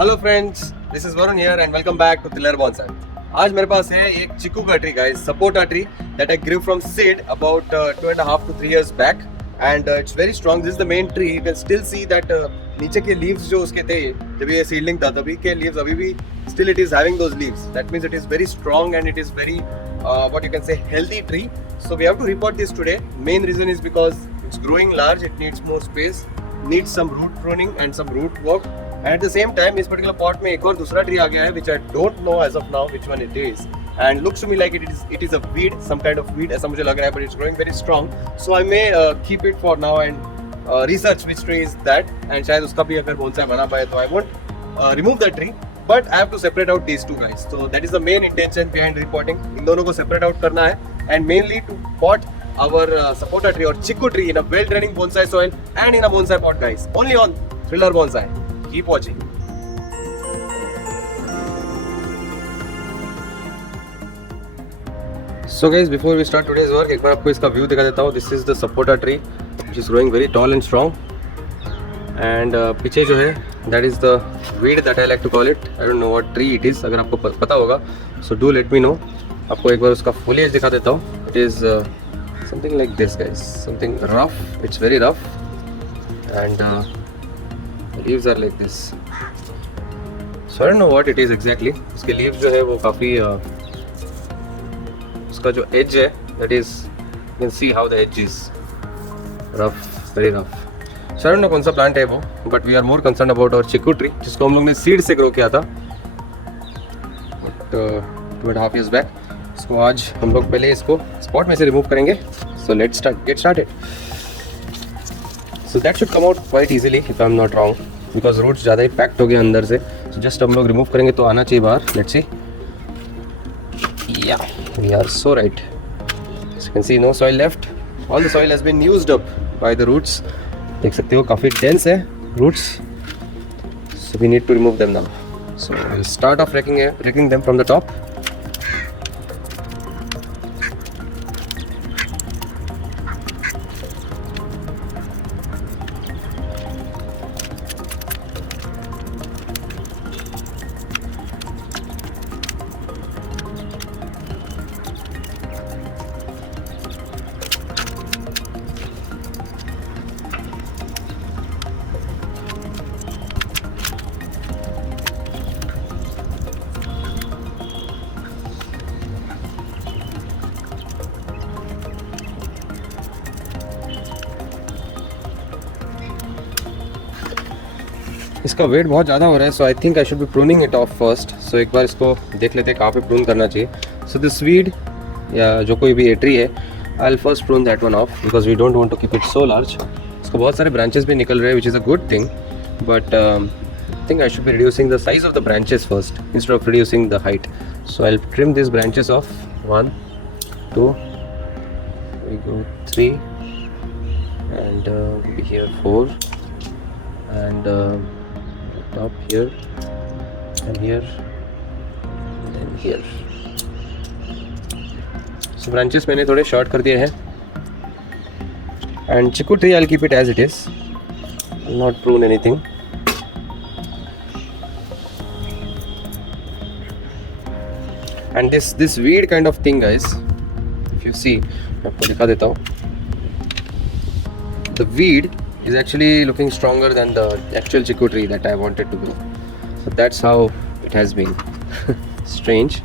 Hello friends, this is Varun here and welcome back to tiller bonsai. आज मेरे पास है एक चिकू का tree guys, sapota tree that I grew from seed about 2.5 to 3 years back and it's very strong. This is the main tree. You can still see that नीचे के leaves जो उसके थे जब ये seedling था तभी के leaves अभी भी still it is having those leaves. That means it is very strong and it is very what you can say healthy tree. So we have to report this today. Main reason is because it's growing large. It needs more space, needs some root pruning and some root work. And at the same time इस particular pot में एक और दूसरा tree आ गया है which I don't know as of now which one it is and looks to me like it is a weed, some kind of weed ऐसा मुझे लग रहा है, but it's growing very strong, so I may keep it for now and research which tree is that and शायद उसका भी अगर bonsai बना पाए तो I won't remove that tree but I have to separate out these two guys. So that is the main intention behind reporting. इन दोनों को separate out करना है and mainly to pot our sapota tree or chiku tree in a well draining bonsai soil and in a bonsai pot guys, only on Thriller Bonsai. Keep watching. So guys, before we start today's work, एक बार आपको इसका view दिखा देता हूँ. This is the sapota tree, which is growing very tall and strong. And पीछे जो है, that is the weed that I like to call it. I don't know what tree it is. अगर आपको पता होगा, so do let me know. आपको एक बार उसका foliage दिखा देता हूँ. It is something like this guys, something rough. It's very rough. And leaves are like this. So I don't know what it is exactly. इसके leaves जो है वो काफ़ी उसका जो edge है, that is you can see how the edge is rough, very rough. So I don't know कौन सा plant है वो, but we are more concerned about our chiku tree जिसको हम लोग ने seed से grow किया था but 2.5 years back. इसको आज हम लोग पहले इसको spot में से remove करेंगे. So let's get started. So that should come out quite easily if I'm not wrong because roots ज़्यादा ही packed हो गए अंदर से. So just हम लोग remove करेंगे तो आना चाहिए बाहर. Let's see. Yeah, we are so right. As you can see, no soil left. All the soil has been used up by the roots. देख सकते हो काफ़ी dense है roots. So we need to remove them now. So I'll start off raking them from the top. इसका weight बहुत ज़्यादा हो रहा है, so I think I should be pruning it off first. So एक बार इसको देख लेते हैं कहाँ पे प्रून करना चाहिए. सो दिस वीड या जो कोई भी ट्री है, I will first prune that one off because we don't want to keep it so large. इसको बहुत सारे ब्रांचेस भी निकल रहे हैं which is a good thing, but I think I should be reducing the size of the branches first instead of reducing the height. So I will trim this branches off 1 2 we go 3 and maybe here 4 and top here and here and here. So branches मैंने थोड़े short कर दिए हैं and chiku tree I'll keep it as it is. I'll not prune anything. And this weed kind of thing guys, if you see, मैं आपको दिखा देता हूँ. The weed is actually looking stronger than the actual chiku tree that I wanted to grow. So that's how it has been. Strange.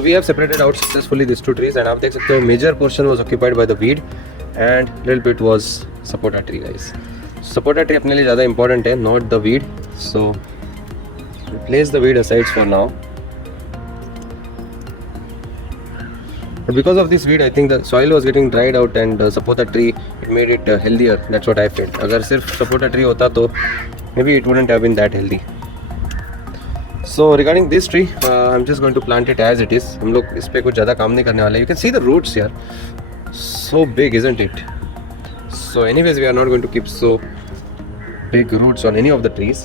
So we have separated out successfully these two trees, and आप देख सकते हो major portion was occupied by the weed and little bit was sapota tree guys. Sapota tree अपने लिए ज़्यादा important है, not the weed. So place the weed aside for now. But because of this weed, I think the soil was getting dried out, and sapota tree, it made it healthier. That's what I felt. अगर सिर्फ sapota tree होता तो maybe it wouldn't have been that healthy. So regarding this tree, I'm just going to plant it as it is. हम लोग इस पे कुछ ज़्यादा काम नहीं करने वाले. You can see the roots here, so big, isn't it? So anyways, we are not going to keep so big roots on any of the trees.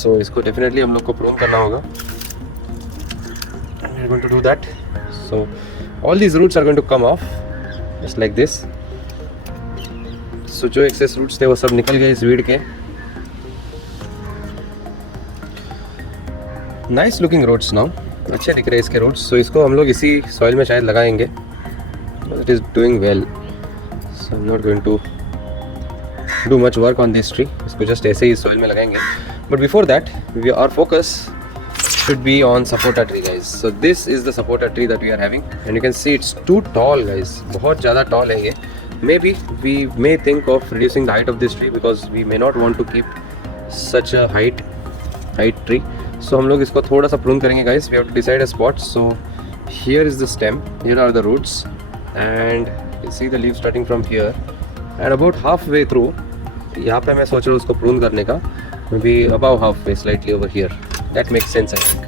So इसको definitely हम लोग को prune करना होगा. And we are going to do that. So all these roots are going to come off, just like this. So जो excess roots थे वो सब निकल गए इस weed के. नाइस लुकिंग रूट्स नाउ, अच्छे दिख रहे हैं इसके रूट्स. सो इसको हम लोग इसी सॉइल में शायद लगाएंगे. It is doing well, so I am not going to do much work on this tree. इसको जस्ट ऐसे ही सॉइल में लगाएंगे. But before that our focus should be on sapota tree guys. So this is the sapota tree that we are having, and you can see it's too tall guys. बहुत ज़्यादा tall है ये. Maybe we may think of reducing the height of this tree because we may not want to keep such a height tree. So हम लोग इसको थोड़ा सा prune करेंगे guys. We have to decide a spot. So here is the stem, here are the roots, and you see the leaves starting from here, and about halfway through यहाँ पे मैं सोच रहा हूँ उसको prune करने का. Maybe above halfway, slightly over here. That makes sense I think.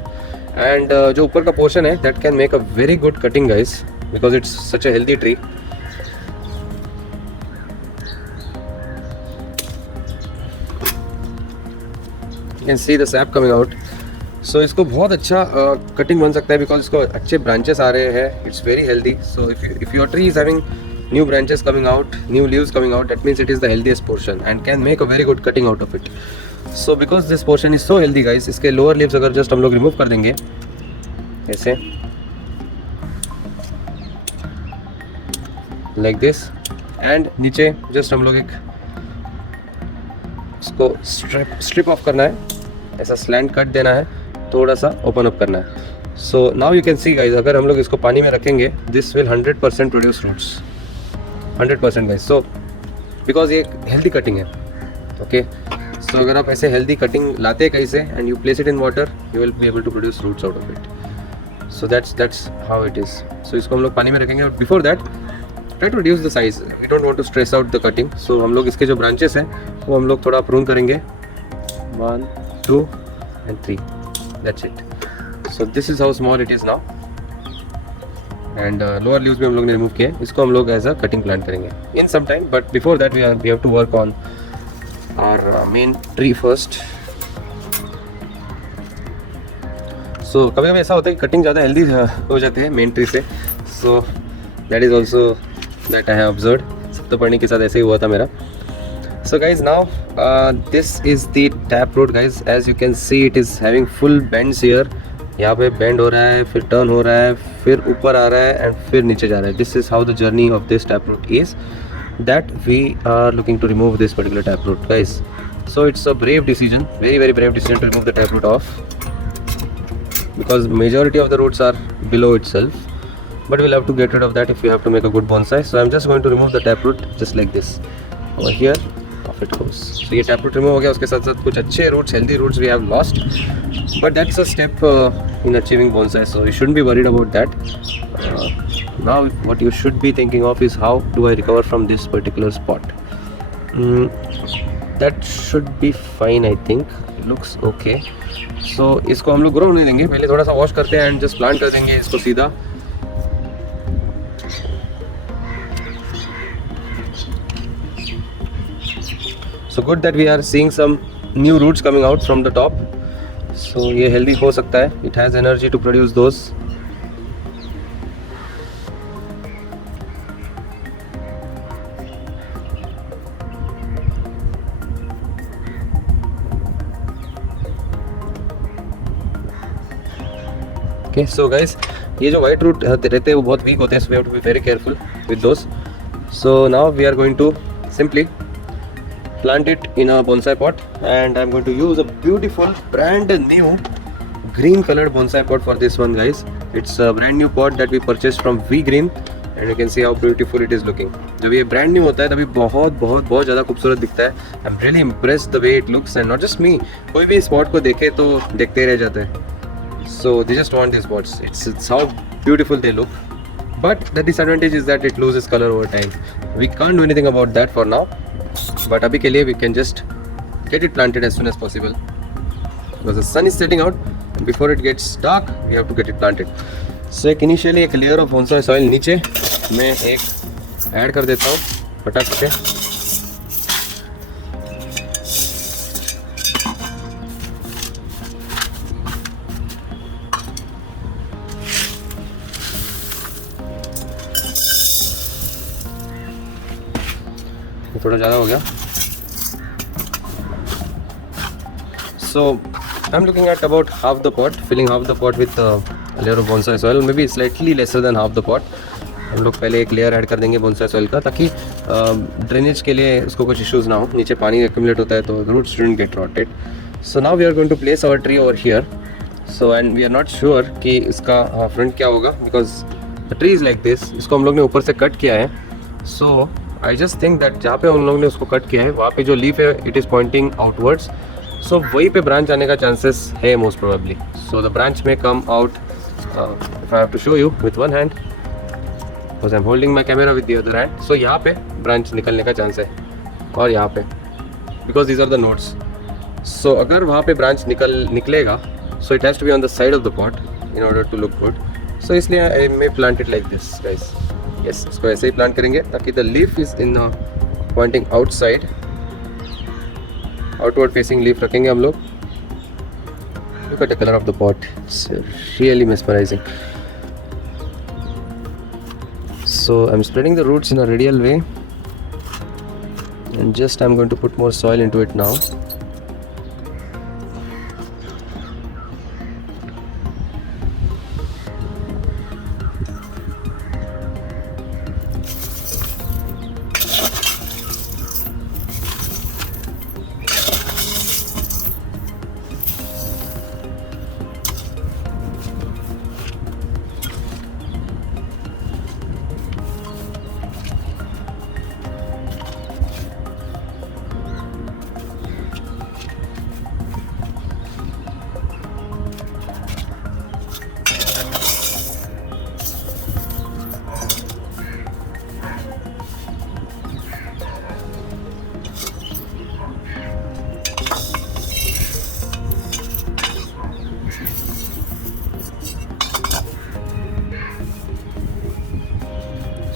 And जो ऊपर का portion है that can make a very good cutting guys because it's such a healthy tree. You can see the sap coming out. सो इसको बहुत अच्छा cutting बन सकता है बिकॉज इसको अच्छे ब्रांचेस आ रहे हैं. It's very healthy. So if your tree is having new branches coming out, new leaves coming out, that means it is the healthiest portion and can make a very good cutting out of it. So because this portion is so healthy guys, इसके lower leaves अगर just हम लोग remove कर देंगे ऐसे like this, and नीचे just हम लोग एक इसको स्ट्रिप ऑफ करना है, ऐसा स्लैंट कट देना है, थोड़ा सा ओपन अप करना है. So now you can see guys, अगर हम लोग इसको पानी में रखेंगे this will 100% produce roots, 100% guys. So because ये एक हेल्दी कटिंग है. ओके, सो अगर आप ऐसे हेल्दी कटिंग लाते हैं कहीं से and you place it in water, you will be able to produce roots out of it. So that's how it is. So इसको हम लोग पानी में रखेंगे. और before that try to reduce the size. We don't want to stress out the cutting. So हम लोग इसके जो ब्रांचेस हैं वो हम लोग थोड़ा प्रून करेंगे. 1, 2 and 3. That's it. So this is how small it is now. And lower leaves भी हम लोग ने remove किए. इसको हम लोग as a cutting plant करेंगे in some time. But before that we have to work on our main tree first. So कभी कभी ऐसा होता है कि कटिंग ज़्यादा हेल्दी हो जाते हैं मेन ट्री से. So that is also that I have observed. सप्तपर्णी के साथ ऐसे ही हुआ था मेरा. So guys, now this is the taproot guys. As you can see, it is having full bends here. यहाँ पे bend हो रहा है, फिर turn हो रहा है, फिर ऊपर आ रहा है, and फिर नीचे जा रहा है. This is how the journey of this taproot is. That we are looking to remove this particular taproot, guys. So it's a brave decision, very very brave decision to remove the taproot off, because majority of the roots are below itself. But we'll have to get rid of that if we have to make a good bonsai. So I'm just going to remove the taproot just like this over here. It goes. So ये taproot remove हो गया. उसके साथ साथ कुछ अच्छे roots, healthy roots we have lost, but that's a step in achieving bonsai, so you shouldn't be worried about that. Now what you should be thinking of is how do I recover from this particular spot. That should be fine, I think. It looks okay. So इसको हम लोग grow नहीं देंगे, पहले थोड़ा सा wash करते हैं and just plant कर देंगे इसको सीधा. So good that we are seeing some new roots coming out from the top. So ये healthy हो सकता है. It has energy to produce those. Okay, so guys, ये जो white root रहते हैं वो बहुत weak होते हैं, so we have to be very careful with those. So now we are going to simply plant it in a bonsai pot, and I'm going to use a beautiful brand new green colored bonsai pot for this one guys. It's a brand new pot that we purchased from V Green and you can see how beautiful it is looking. जब ये brand new होता है तभी बहुत बहुत बहुत ज़्यादा खूबसूरत दिखता है. I'm really impressed the way it looks and not just me. कोई भी इस pot को देखे तो देखते ही रह जाते हैं. So they just want these pots. It's how beautiful they look. But the disadvantage is that it loses color over time. We can't do anything about that for now. But अभी के लिए we can just get it planted as soon as possible. Because the sun is setting out and before it gets dark, we have to get it planted. So एक initially एक layer of bonsai soil नीचे मैं एक add कर देता हूँ फटाक से. थोड़ा ज़्यादा हो गया. So I'm looking at about half the pot, filling half the pot with a layer of bonsai soil, maybe slightly lesser than half the pot. हम लोग पहले एक लेयर ऐड कर देंगे bonsai soil का ताकि ड्रेनेज के लिए उसको कुछ इश्यूज ना हो. नीचे पानी एक्यूमुलेट होता है तो roots shouldn't get rotted. So now we are going to place our tree over here. So and we are not sure कि इसका फ्रंट क्या होगा because the tree is like this. इसको हम लोग ने ऊपर से कट किया है. So I just think that जहाँ पे हम लोग ने उसको कट किया है वहाँ पे जो लीफ है it is pointing outwards. So वहीं पे ब्रांच आने का चांसेस है most probably. So the branch may come out if I have to show you with one hand because I'm holding my camera with the other hand. So यहाँ पे branch निकलने का chance है और यहाँ पे because these are the nodes. So अगर वहाँ पे ब्रांच निकलेगा so it has to be on the side of the pot in order to look good. So इसलिए I may plant it like this guys. Yes, इसको ऐसे ही plant करेंगे ताकि the leaf is in pointing outside. Outward facing leaf रखेंगे हम लोग. Look at the color of the pot. It's really mesmerizing. So I'm spreading the roots in a radial way and just I'm going to put more soil into it now.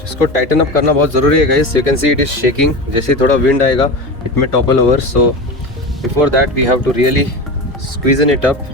इसको tighten up करना बहुत ज़रूरी है guys. You can see it is shaking. जैसे ही थोड़ा wind आएगा it may topple over. So before that we have to really squeeze it up.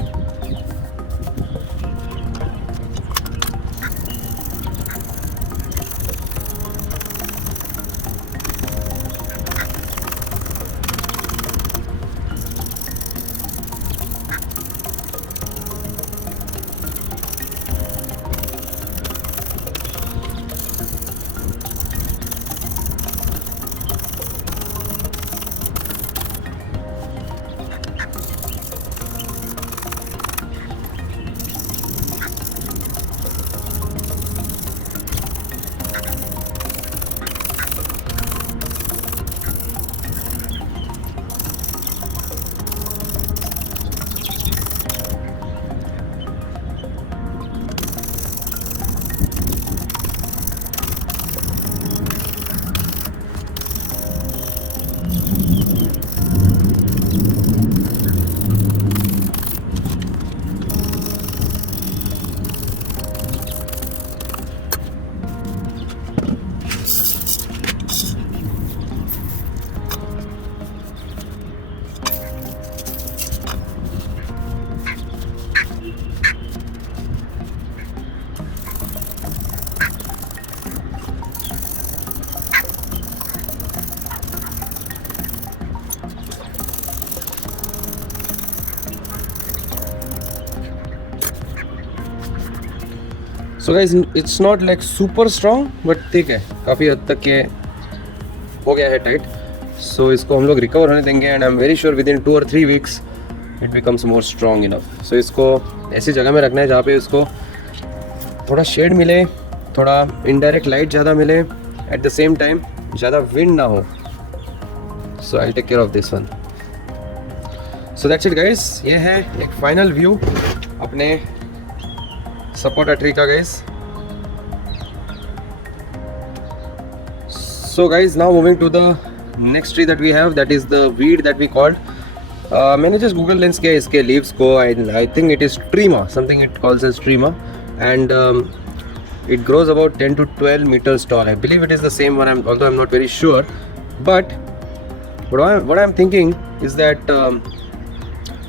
So guys it's not like super strong but ठीक है, काफ़ी हद तक ये हो गया है टाइट. सो इसको हम लोग रिकवर होने देंगे and I am very sure within 2 और 3 weeks it becomes more strong enough. So इसको ऐसी जगह में रखना है जहाँ पे इसको थोड़ा शेड मिले, थोड़ा इनडायरेक्ट लाइट ज़्यादा मिले, एट द सेम टाइम ज़्यादा विंड ना हो. So I take care of this one. So that's it guys. ये है एक फाइनल व्यू अपने सपोटा ट्री का guys. So guys now moving to the next tree that we have, that is the weed that we called. मैंने just Google lens किया इसके leaves को. I think it is Trema, something it calls as Trema, and it grows about 10 to 12 meters tall. I believe it is the same one, although I'm not very sure. But what I'm thinking is that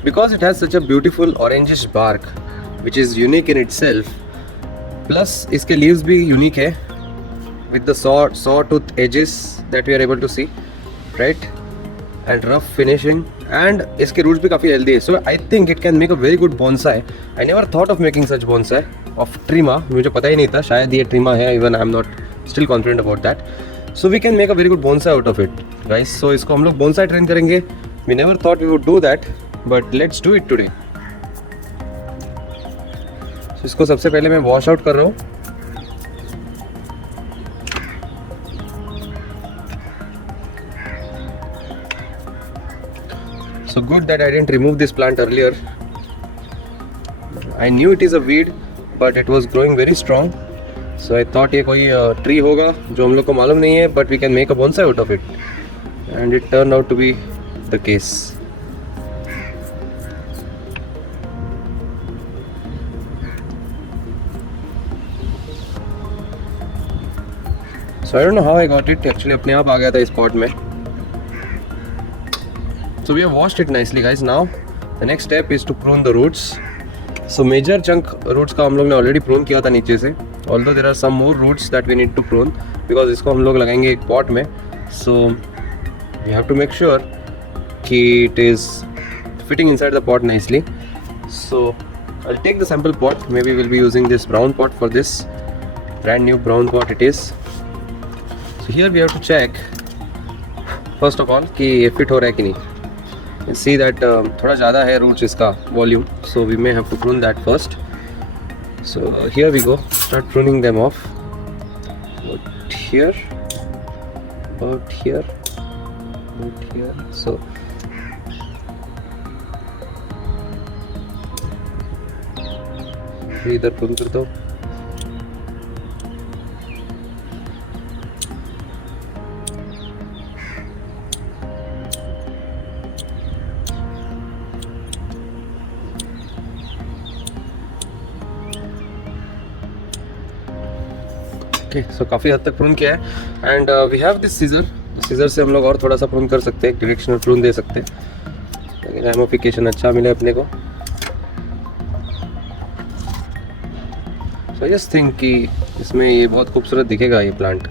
because it has such a beautiful orangish bark, which is unique in itself, plus इसके leaves भी unique है, with the sawtooth edges that we are able to see, right? And rough finishing, and इसके roots भी काफ़ी healthy है. So I think it can make a very good bonsai. I never thought of making such bonsai of trima. मुझे पता ही नहीं था शायद ये trima है. Even I'm not still confident about that. So we can make a very good bonsai out of it, guys. So इसको हम लोग bonsai train करेंगे. We never thought we would do that, but let's do it today. So इसको सबसे पहले मैं wash out कर रहा हूँ. So good that I didn't remove this plant earlier. I knew it is a weed, but it was growing very strong. So I thought ये कोई tree होगा जो हम लोग को मालूम नहीं है, but we can make a bonsai out of it. And it turned out to be the case. So I don't know how I got it. Actually अपने आप आ गया था इस pot में. So we have washed it nicely guys. Now the next step is to prune the roots. So major chunk roots का हम लोग ने already prune किया था नीचे से. Although there are some more roots that we need to prune because इसको हम लोग लगाएंगे एक pot में. So we have to make sure कि it is fitting inside the pot nicely. So I'll take the sample pot. Maybe we'll be using this brown pot for this. Brand new brown pot it is. So here we have to check first of all कि ये fit हो रहा है कि नहीं. See that थोड़ा ज़्यादा है roots इसका volume, so we may have to prune that first. So here we go, start pruning them off. About here, about here, about here. So इधर prune कर दो. सो काफ़ी हद तक प्रून किया है. And we have this scissor से हम लोग और थोड़ा सा प्रून कर सकते हैं, डायरेक्शनल प्रून दे सकते हैं ताकि रैमिफिकेशन अच्छा मिले अपने को. सो आई जस्ट थिंक कि इसमें ये बहुत खूबसूरत दिखेगा ये plant.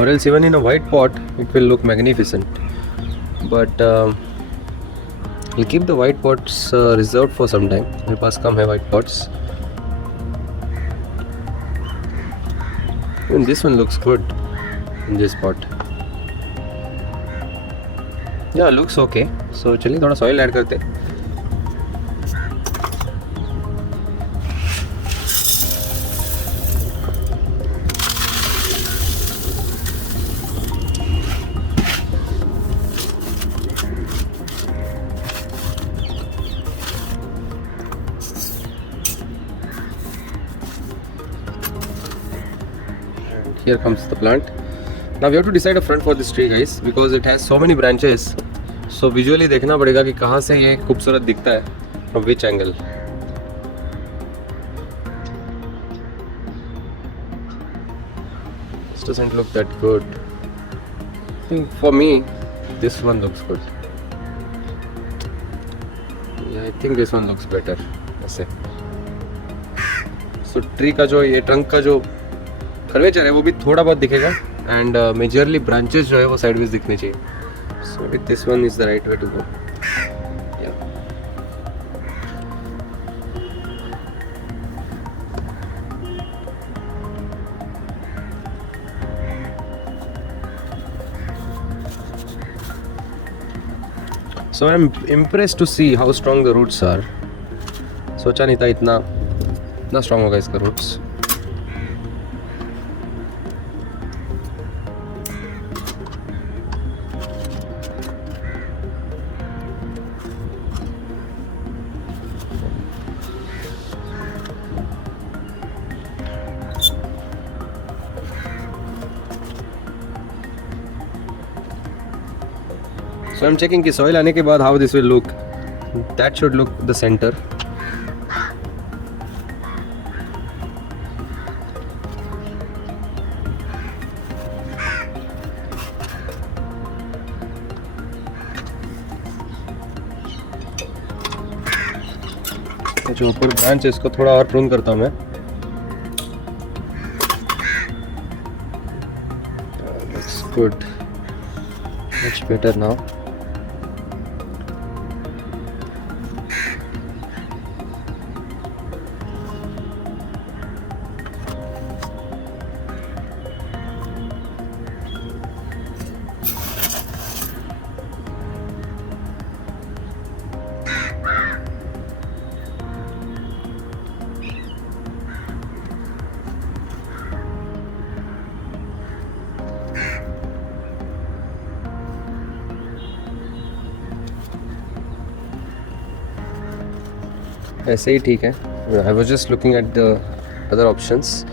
or else even in a white pot it will look magnificent, but we'll keep the white pots reserved for some time. मेरे पास कम है white pots. Even this one looks good in this pot. Yeah, looks okay. So चलिए थोड़ा soil add करते हैं. Here comes the plant. Now we have to decide a front for this tree guys because it has so many branches. So visually देखना पड़ेगा कि कहाँ से ये खूबसूरत दिखता है, from which angle. This doesn't look that good. I think for me this one looks good. Yeah, I think this one looks better. ऐसे. So tree का जो ये trunk का जो कर्वेचर है वो भी थोड़ा बहुत दिखेगा, एंड मेजरली ब्रांचेस जो है वो साइडवेज दिखने चाहिए. So with this one is the right way to go. So I'm impressed to see how strong the roots are. सोचा नहीं था इतना strong होगा इसका roots. So I'm checking कि soil आने के बाद how this will look. That should look the center. जो ऊपर ब्रांच है इसको थोड़ा और प्रून करता हूँ मैं. Looks good. Much better now. ऐसे ही ठीक है. I was just looking at the other options.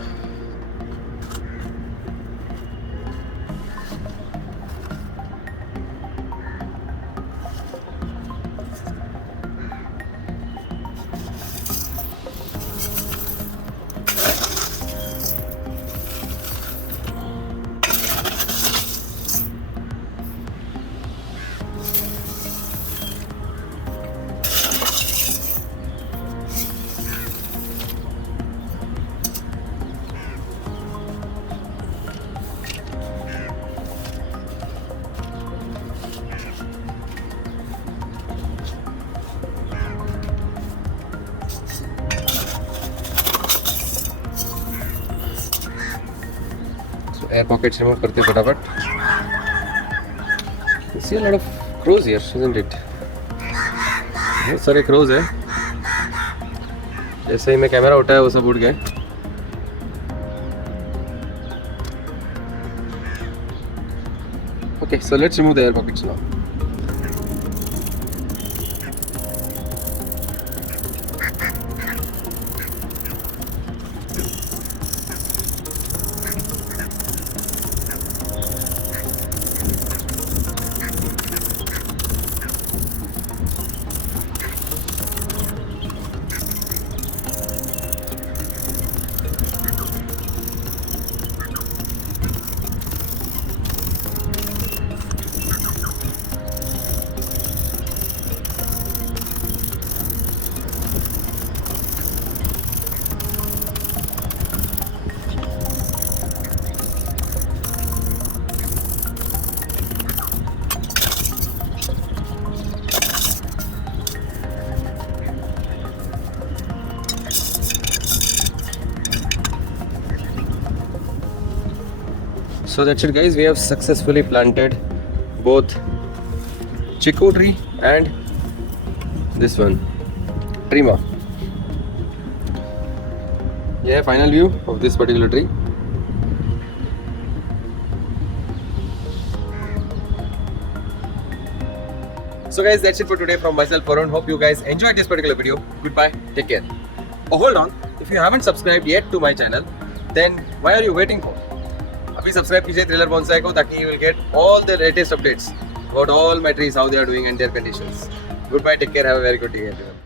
Air pockets remove करते फटाफट. You see a lot of crows here, isn't it? बहुत सारे crows है. जैसे ही मैं कैमरा उठाया वो सब उड़ गए. Okay, so let's remove the air pockets now. So that's it guys, we have successfully planted both chiku tree and this one, Prima. Yeah, final view of this particular tree. So guys, that's it for today from myself, Varun. Hope you guys enjoyed this particular video. Goodbye, take care. Oh, hold on, if you haven't subscribed yet to my channel, then why are you waiting for? अभी subscribe कीजिए thriller bonsai को, ताकि you will get all the latest updates about all my trees, how they are doing and their conditions. Goodbye, take care, have a very good day everyone.